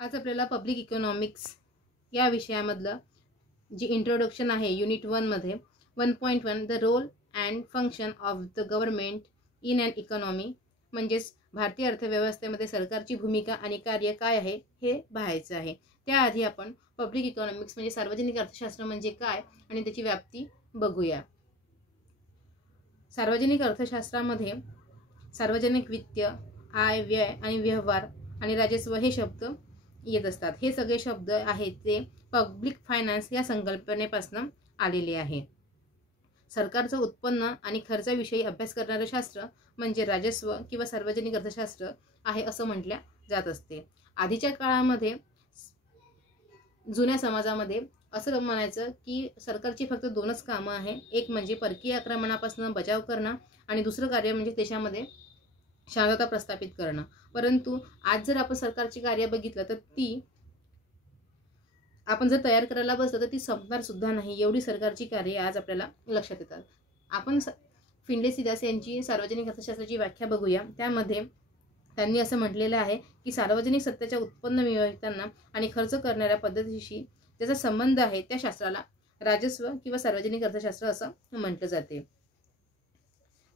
आज आपल्याला public economics या विषयामधलं जे इंट्रोडक्शन आहे युनिट 1 मध्ये 1.1 the role and function of the government in an economy म्हणजेच भारतीय अर्थव्यवस्थेमध्ये सरकारची भूमिका आणि कार्य काय आहे हे पाहायचं आहे। त्याआधी आपण पब्लिक इकॉनॉमिक्स म्हणजे सार्वजनिक अर्थशास्त्र म्हणजे काय आणि त्याची व्याप्ती बघूया। सार्वजनिक अर्थशास्त्रामध्ये सार्वजनिक वित्त, आय, व्यय आणि व्यवहार आणि राजस्व हे शब्द येत असतात। हे सगळे शब्द आहेत ते पब्लिक फायनान्स या संकल्पनेपासून आलेले आहे। सरकारचं उत्पन्न आणि खर्चाविषयी अभ्यास करणारे शास्त्र म्हणजे राजस्व किंवा सार्वजनिक अर्थशास्त्र आहे असं म्हटले जात असते। आधीच्या काळामध्ये जुन्या समाजामध्ये असं म्हणायचं की सरकारची फक्त दोनच कामं आहे, एक म्हणजे परकीय आक्रमणापासून बचाव करणं आणि दुसरं कार्य म्हणजे देशामध्ये शांतता प्रस्थापित करणं। परंतु आज जर आपण सरकारची कार्य बघितलं तर ती आपण जर तयार करायला बसलो तर ती संपणार सुद्धा नाही, एवढी सरकारची कार्य आज आपल्याला लक्षात येतात। आपण फिंडे सिदास यांची सार्वजनिक अर्थशास्त्राची व्याख्या बघूया। त्यामध्ये त्यांनी असं म्हटलेलं आहे की सार्वजनिक सत्तेच्या उत्पन्न मिळवताना आणि खर्च करणाऱ्या पद्धतीशी ज्याचा संबंध आहे त्या शास्त्राला राजस्व किंवा सार्वजनिक अर्थशास्त्र असं म्हटलं जाते।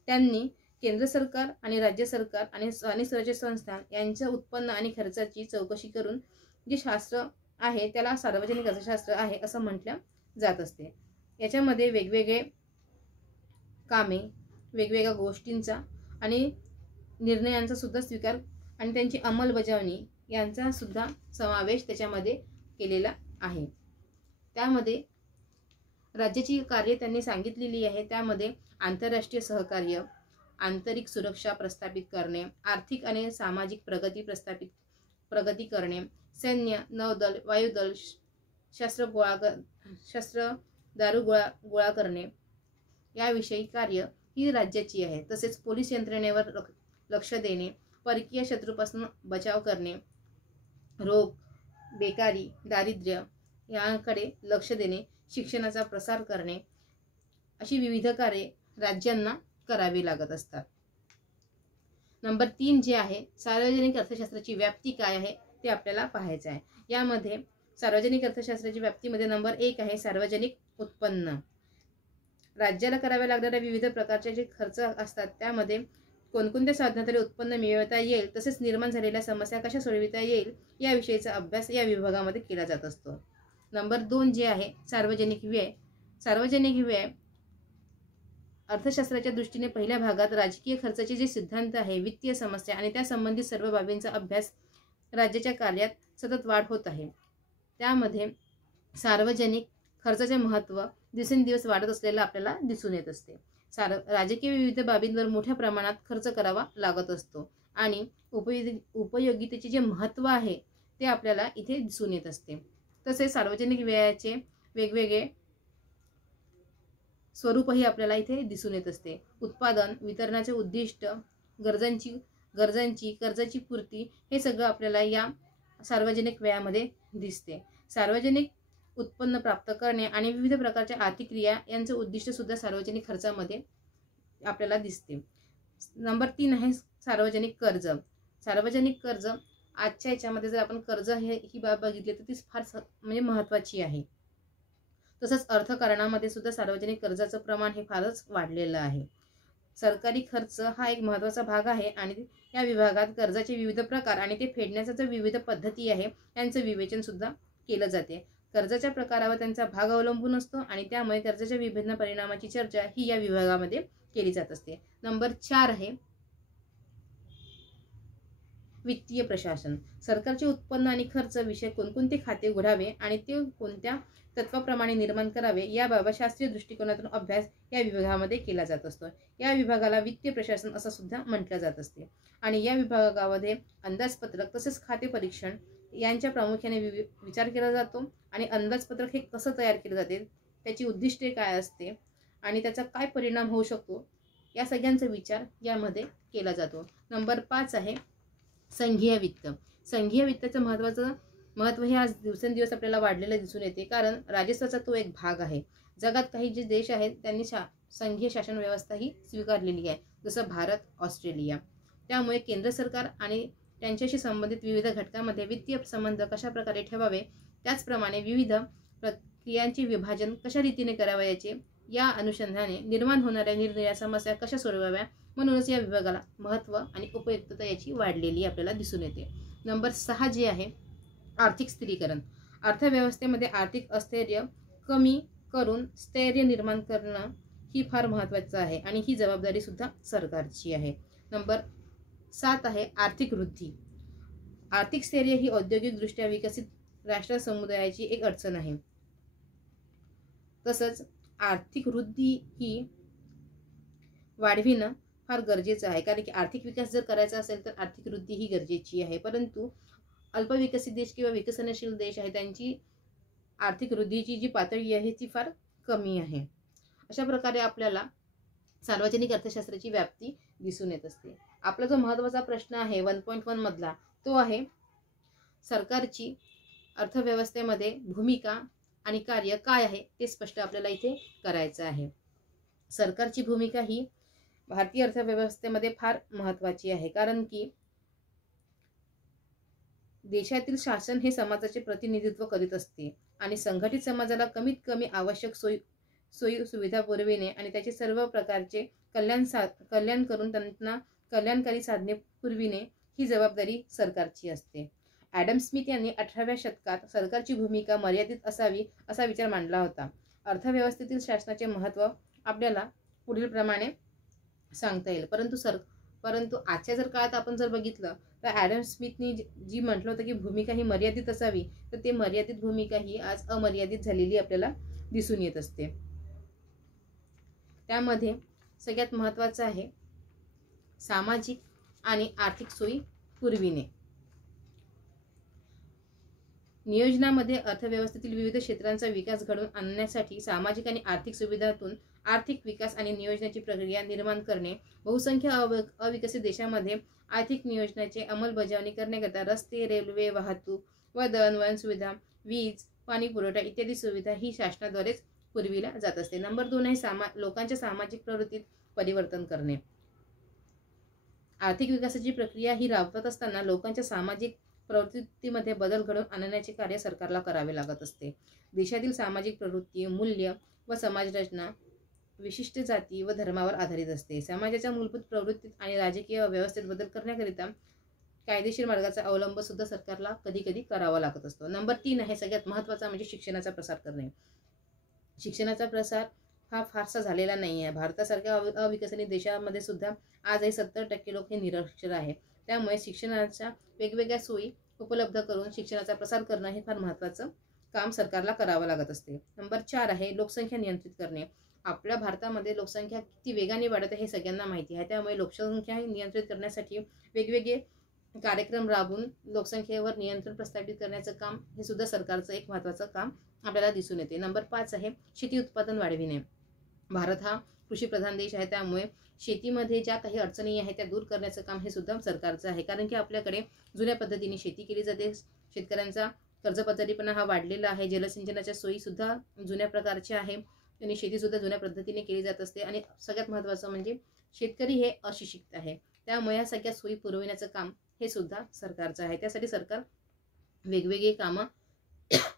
त्यांनी केंद्र सरकार आणि राज्य सरकार आणि स्थानिक स्वराज्य संस्था यांच्या उत्पन्न आणि खर्चाची चौकशी करून जे शास्त्र आहे त्याला सार्वजनिक अर्थशास्त्र आहे असं म्हटलं जात असते। याच्यामध्ये वेगवेगळे कामे, वेगवेगळ्या गोष्टींचा आणि निर्णयांचा सुद्धा स्वीकार आणि त्यांची अंमलबजावणी यांचा सुद्धा समावेश त्याच्यामध्ये केलेला आहे। त्यामध्ये राज्याची कार्य त्यांनी सांगितलेली आहे। त्यामध्ये आंतरराष्ट्रीय सहकार्य, आंतरिक सुरक्षा प्रस्थापित करणे, आर्थिक आणि सामाजिक प्रगती करणे, सैन्य, नौदल, वायुदल, शस्त्र दारू गोळा करणे याविषयी कार्य ही राज्याची आहे। तसेच पोलीस यंत्रणेवर लक्ष देणे, परकीय शत्रूपासून बचाव करणे, रोग, बेकारी, दारिद्र्य याकडे लक्ष देणे, शिक्षणाचा प्रसार करणे अशी विविध कार्ये राज्यांना करावी लागत असतात। नंबर 3 जे आहे सार्वजनिक अर्थशास्त्राची व्याप्ती काय आहे ते आपल्याला पाहायचं आहे। यामध्ये सार्वजनिक अर्थशास्त्राची व्याप्तीमध्ये नंबर 1 आहे सार्वजनिक उत्पन्न। राज्याला करावे लागणाऱ्या विविध प्रकारचे जे खर्च असतात त्यामध्ये कोणकोणत्या साधनाद्वारे उत्पन्न मिळवता येईल तसेच निर्माण झालेल्या समस्या कशा सोडविता येईल याविषयीचा अभ्यास या विभागामध्ये केला जात असतो। नंबर 2 जे आहे सार्वजनिक व्यय। सार्वजनिक व्यय अर्थशास्त्राच्या दृष्टीने पहिल्या भागात राजकीय खर्चाचे जे सिद्धांत आहे, वित्तीय समस्या आणि त्या संबंधित सर्व बाबींचा अभ्यास राज्याच्या कार्यात सतत वाढ होत आहे। त्यामध्ये सार्वजनिक खर्चाचे महत्त्व दिवसेंदिवस वाढत असलेलं आपल्याला दिसून येत असते। राजकीय विविध बाबींवर मोठ्या प्रमाणात खर्च करावा लागत असतो आणि उपयोगितेचे जे महत्त्व आहे ते आपल्याला इथे दिसून येत असते। तसेच सार्वजनिक व्ययाचे वेगवेगळे स्वरूपही आपल्याला इथे दिसून येत असते। उत्पादन, वितरणाचे उद्दिष्ट, गरजांची कर्जाची पूर्ती हे सगळं आपल्याला या सार्वजनिक व्ययामध्ये दिसते। सार्वजनिक उत्पन्न प्राप्त करणे आणि विविध प्रकारच्या आर्थिक क्रिया यांचे उद्दिष्ट सुद्धा सार्वजनिक खर्चामध्ये आपल्याला दिसते। नंबर 3 आहे सार्वजनिक कर्ज। सार्वजनिक कर्ज आजच्या याच्यामध्ये जर आपण कर्ज ही बाब बघितली तर ती फार म्हणजे महत्त्वाची आहे। तसंच अर्थकारणामध्ये सुद्धा सार्वजनिक कर्जाचं प्रमाण हे फारच वाढलेलं आहे। सरकारी खर्च हा एक महत्त्वाचा भाग आहे आणि या विभागात कर्जाचे विविध प्रकार आणि ते फेडण्याच्या ज्या विविध पद्धती आहे यांचं विवेचन सुद्धा केलं जाते। कर्जाच्या प्रकारावर त्यांचा भाग अवलंबून असतो आणि त्यामुळे कर्जाच्या विभिन्न परिणामाची चर्चा ही या विभागामध्ये केली जात असते। नंबर 4 आहे वित्तीय प्रशासन। सरकारचे उत्पन्न आणि खर्च विषय कोणकोणते खाते उघडावे आणि ते कोणत्या तत्वाप्रमाणे निर्माण करावे याबाबत शास्त्रीय दृष्टिकोनातून अभ्यास या विभागामध्ये केला जात असतो। या विभागाला वित्तीय प्रशासन असं सुद्धा म्हटलं जात असते आणि या विभागामध्ये अंदाजपत्रक तसेच खाते परीक्षण यांच्या प्रामुख्याने विचार केला जातो आणि अंदाजपत्रक हे कसं तयार केले जाते, त्याची उद्दिष्टे काय असते आणि त्याचा काय परिणाम होऊ शकतो या सगळ्यांचा विचार यामध्ये केला जातो। नंबर 5 आहे संघीय वित्त। संघीय वित्ताचं महत्त्व हे आज दिवसेंदिवस आपल्याला वाढलेलं दिसून येते, कारण राजस्वाचा तो एक भाग आहे। जगात काही जे देश आहेत त्यांनी संघीय शासन व्यवस्था ही स्वीकारलेली आहे, जसं भारत, ऑस्ट्रेलिया। त्यामुळे केंद्र सरकार आणि त्यांच्याशी संबंधित विविध घटकांमध्ये वित्तीय संबंध कशा प्रकारे ठेवावे, त्याचप्रमाणे विविध प्रक्रियांचे विभाजन कशा रीतीने करावयाचे, या अनुषंगाने निर्माण होणाऱ्या निरनिराळ्या समस्या कशा सोडवाव्या, म्हणूनच या विभागाला महत्त्व आणि उपयुक्तता याची वाढलेली आपल्याला दिसून येते. नंबर 6 जे आहे आर्थिक स्थिरीकरण. अर्थव्यवस्थेमध्ये आर्थिक अस्थैर्य कमी करून स्थैर्य निर्माण करणं ही फार महत्त्वाचं आहे आणि ही जबाबदारी सुद्धा सरकारची आहे. नंबर 7 आहे आर्थिक वृद्धी. आर्थिक स्थैर्य ही औद्योगिकदृष्ट्या विकसित राष्ट्र समुदायाची एक अडचण आहे. तसंच आर्थिक वृद्धी ही वाढविणं फार गरजेचं आहे, कारण की आर्थिक विकास जर करायचा असेल तर आर्थिक वृद्धी ही गरजेची आहे. परंतु अल्पविकसित देश किंवा विकसनशील देश आहे त्यांची आर्थिक वृद्धीची जी पातळी आहे ती फार कमी आहे. अशा प्रकारे आपल्याला सार्वजनिक अर्थशास्त्राची व्याप्ती दिसून येत असते. आपला जो महत्त्वाचा प्रश्न आहे 1.1 मधला तो आहे सरकारची अर्थव्यवस्थेमध्ये भूमिका आणि कार्य काय आहे ते स्पष्ट आपल्याला इथे करायचं आहे. सरकारची भूमिका ही भारतीय अर्थव्यवस्थेमध्ये फार महत्त्वाची आहे, कारण की देशातील शासन हे समाजाचे प्रतिनिधित्व करीत असते आणि संघटित समाजाला कमीत कमी आवश्यक सोयी सुविधा पुरविणे आणि त्याचे सर्व प्रकारचे कल्याण करून त्यांना कल्याणकारी साधने पुरविणे ही जबाबदारी सरकारची असते. ॲडम स्मिथ यांनी 18व्या शतकात सरकारची भूमिका मर्यादित असावी असा विचार मांडला होता. अर्थव्यवस्थेतील शासनाचे महत्त्व आपल्याला पुढील प्रमाणे सांगता येईल. परंतु आजच्या जर काळात आपण जर बघितलं तर ॲडम स्मिथनी जी म्हटलं होतं की भूमिका ही मर्यादित असावी, तर ते मर्यादित भूमिका ही आज अमर्यादित झालेली आपल्याला दिसून येत असते. त्यामध्ये सगळ्यात महत्त्वाचं आहे सामाजिक आणि आर्थिक सोयी पुरविणे. नियोजनामध्ये अर्थव्यवस्थेतील विविध क्षेत्रांचा विकास घडवून आणण्यासाठी सामाजिक आणि आर्थिक सुविधांतून आर्थिक विकास आणि नियोजनाची प्रक्रिया निर्माण करणे. बहुसंख्य अविकसित देशांमध्ये आर्थिक नियोजनाची अंमलबजावणी करण्याकरता रस्ते, रेल्वे वाहतूक व दळणवळण सुविधा, वीज, पाणी पुरवठा इत्यादी सुविधा ही शासनाद्वारेच पुरविल्या जात असते. नंबर 2 आहे लोकांच्या सामाजिक प्रवृत्तीत परिवर्तन करणे. आर्थिक विकासाची प्रक्रिया ही राबवत असताना लोकांच्या सामाजिक प्रवृत्तीमध्ये बदल घडवून आणण्याचे कार्य सरकारला करावे लागत असते. देशातील सामाजिक प्रवृत्ती, मूल्य व समाजरचना विशिष्ट जाती व धर्मावर आधारित असते. समाजाच्या मूलभूत प्रवृत्तीत आणि राजकीय व्यवस्थेत बदल करण्याकरिता कायदेशीर मार्गाचा अवलंब सुद्धा सरकारला कधी कधी करावा लागत असतो. नंबर 3 आहे सगळ्यात महत्त्वाचा म्हणजे शिक्षणाचा प्रसार करणे. शिक्षणाचा प्रसार हा फारसा झालेला नाही आहे. भारतासारख्या अविकसित देशामध्ये सुद्धा आजही 70% लोक हे निरक्षर आहे. त्यामुळे शिक्षणाच्या वेगवेगळ्या सोयी उपलब्ध करून शिक्षणाचा प्रसार करणं हे फार महत्त्वाचं काम सरकारला करावं लागत असते. नंबर 4 आहे लोकसंख्या नियंत्रित करणे. आपल्या भारतामध्ये लोकसंख्या किती वेगाने वाढत आहे हे सगळ्यांना माहिती आहे. त्यामुळे लोकसंख्या नियंत्रित करण्यासाठी वेगवेगळे कार्यक्रम राबवून लोकसंख्येवर नियंत्रण प्रस्थापित करण्याचं काम हे सुद्धा सरकारचं एक महत्त्वाचं काम आपल्याला दिसून येते. नंबर 5 आहे शेती उत्पादन वाढविणे. भारत हा कृषीप्रधान देश आहे, त्यामुळे शेतीमध्ये ज्या काही अडचणी आहेत त्या दूर करण्याचं काम हे सुद्धा सरकारचं आहे. कारण की आपल्याकडे जुन्या पद्धतीने शेती केली जाते. शेतकऱ्यांचा कर्जबाजारीपणा हा वाढलेला आहे. जलसिंचनाच्या सोयी सुद्धा जुन्या प्रकारच्या आहे आणि शेती सुद्धा जुन्या पद्धतीने केली जात असते. आणि सगळ्यात महत्त्वाचं म्हणजे शेतकरी हे अशिक्षित आहे. त्यामुळे या सगळ्या सोयी पुरविण्याचं काम हे सुद्धा सरकारचं आहे. त्यासाठी सरकार वेगवेगळी कामं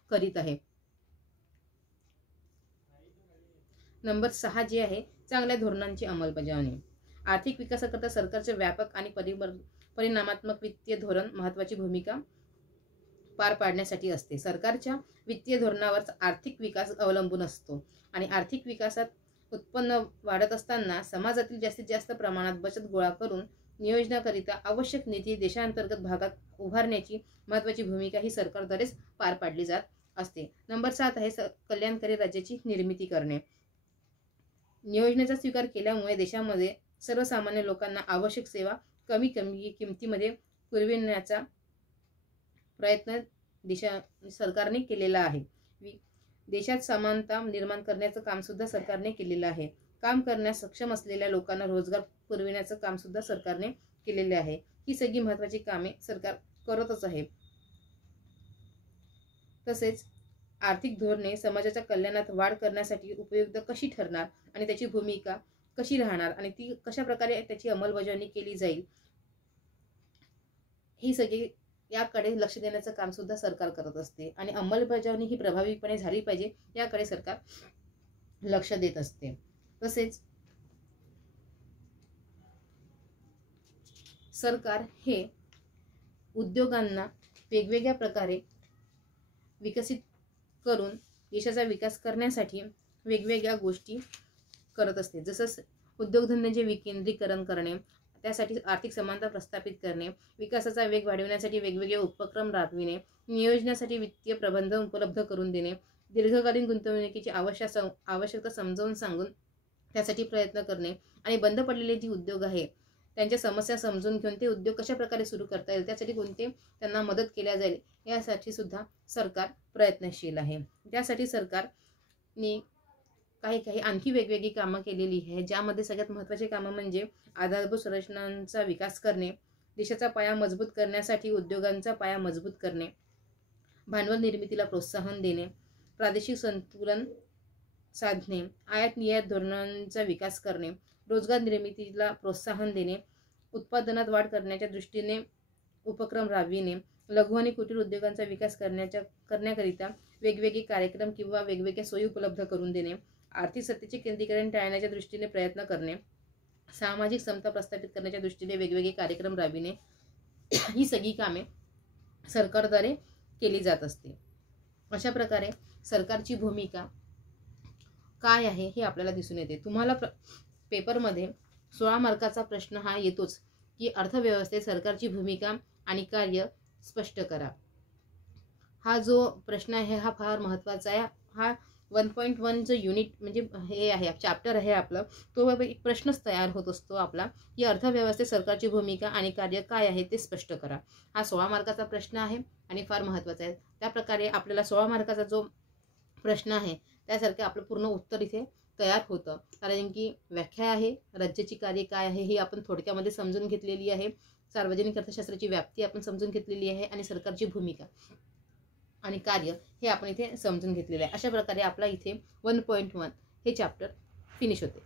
करीत आहे. नंबर 6 जे आहे चांगल्या धोरणांची अंमलबजावणी. आर्थिक विकासाकरता सरकारचे व्यापक आणि परिणामात्मक वित्तीय धोरण महत्त्वाची भूमिका पार पाडण्यासाठी असते. सरकारच्या वित्तीय धोरणावर आर्थिक विकास अवलंबून असतो आणि आर्थिक विकासात उत्पन्न वाढत असताना समाजातील जास्तीत जास्त प्रमाणात बचत गोळा करून नियोजनाकरिता आवश्यक निधी देशांतर्गत भागात उभारण्याची महत्त्वाची भूमिका ही सरकारद्वारेच पार पाडली जात असते. नंबर 7 आहे कल्याणकारी राज्याची निर्मिती करणे. नियोजनाचा स्वीकार केल्यामुळे देशामध्ये सर्वसामान्य लोकांना आवश्यक सेवा कमी किमतीमध्ये पुरविण्याचा प्रयत्न सरकारने केलेला आहे. देशात समानता निर्माण करण्याचं काम सुद्धा सरकारने केलेलं आहे. काम करण्यास सक्षम असलेल्या लोकांना रोजगार पुरविण्याचं काम सुद्धा सरकारने केलेले आहे. ही सगळी महत्त्वाची कामे सरकार करतच आहे. तसेच आर्थिक धोरणे समाजाच्या कल्याणात वाढ करण्यासाठी उपयुक्त कशी ठरणार आणि त्याची भूमिका कशी राहणार आणि ती कशा प्रकारे त्याची अंमलबजावणी केली जाईल ही सगळी याकडे लक्ष देण्याचं काम सुद्धा सरकार करत असते आणि अंमलबजावणी ही प्रभावीपणे झाली पाहिजे याकडे सरकार लक्ष देत असते. तसेच सरकार हे उद्योगांना वेगवेगळ्या प्रकारे विकसित करून देशाचा विकास करण्यासाठी वेगवेगळ्या गोष्टी करत असते. जसं उद्योगधंद्यांचे विकेंद्रीकरण करणे, त्यासाठी आर्थिक समानता प्रस्थापित करणे, विकासाचा वेग वाढविण्यासाठी वेगवेगळे उपक्रम राबविणे, नियोजनासाठी वित्तीय प्रबंध उपलब्ध करून देणे, दीर्घकालीन गुंतवणुकीची आवश्यकता समजावून सांगून त्यासाठी प्रयत्न करणे आणि बंद पडलेले जे उद्योग आहे त्यांच्या समस्या समजून घेऊन ते उद्योग कशा प्रकारे सुरू करता येईल, त्यासाठी कोणते त्यांना मदत केल्या जाईल यासाठी सुद्धा सरकार प्रयत्नशील आहे. त्यासाठी सरकारने काही आणखी वेगवेगळी कामं केलेली आहे, ज्यामध्ये सगळ्यात महत्त्वाची कामं म्हणजे आधारभूत संरचनांचा विकास करणे, देशाचा पाया मजबूत करण्यासाठी उद्योगांचा पाया मजबूत करणे, भांडवल निर्मितीला प्रोत्साहन देणे, प्रादेशिक संतुलन साधणे, आयात निर्यात धोरणांचा विकास करणे, रोजगार निर्मितीला प्रोत्साहन देणे, उत्पादनात वाढ करण्याच्या दृष्टीने उपक्रम राबविणे, लघु आणि कुटीर उद्योगांचा विकास करण्याकरिता वेगवेगळे कार्यक्रम किंवा वेगवेगळ्या सोयी उपलब्ध करून देणे, आर्थिक सत्तेचे केंद्रीकरण टाळण्याच्या दृष्टीने प्रयत्न करणे, सामाजिक समता प्रस्थापित करण्याच्या दृष्टीने वेगवेगळे कार्यक्रम राबविणे, ही सगळी कामे सरकारद्वारे केली जात असते. अशा प्रकारे सरकारची भूमिका काय आहे हे आपल्याला दिसून येते. तुम्हाला पेपरमध्ये 16 मार्काचा प्रश्न हा येतोच की अर्थव्यवस्थेत सरकारची भूमिका आणि कार्य स्पष्ट करा. हा जो प्रश्न आहे हा फार महत्त्वाचा आहे. हा 1.1 जो युनिट म्हणजे हे आहे चॅप्टर आहे आपलं, तो एक प्रश्नच तयार होत असतो आपला की अर्थव्यवस्थेत सरकारची भूमिका आणि कार्य काय आहे ते स्पष्ट करा. हा 16 मार्काचा प्रश्न आहे आणि फार महत्त्वाचा आहे. त्याप्रकारे आपल्याला 16 मार्काचा जो प्रश्न आहे त्यासारखे आपलं पूर्ण उत्तर इथे तयार होतं. कारण की व्याख्या आहे, राज्याची कार्य काय आहे हे आपण थोडक्यामध्ये समजून घेतलेली आहे, सार्वजनिक अर्थशास्त्राची व्याप्ती आपण समजून घेतलेली आहे आणि सरकारची भूमिका आणि कार्य हे आपण इथे समजून घेतलेलं आहे. अशा प्रकारे आपला इथे 1.1 हे चॅप्टर फिनिश होते.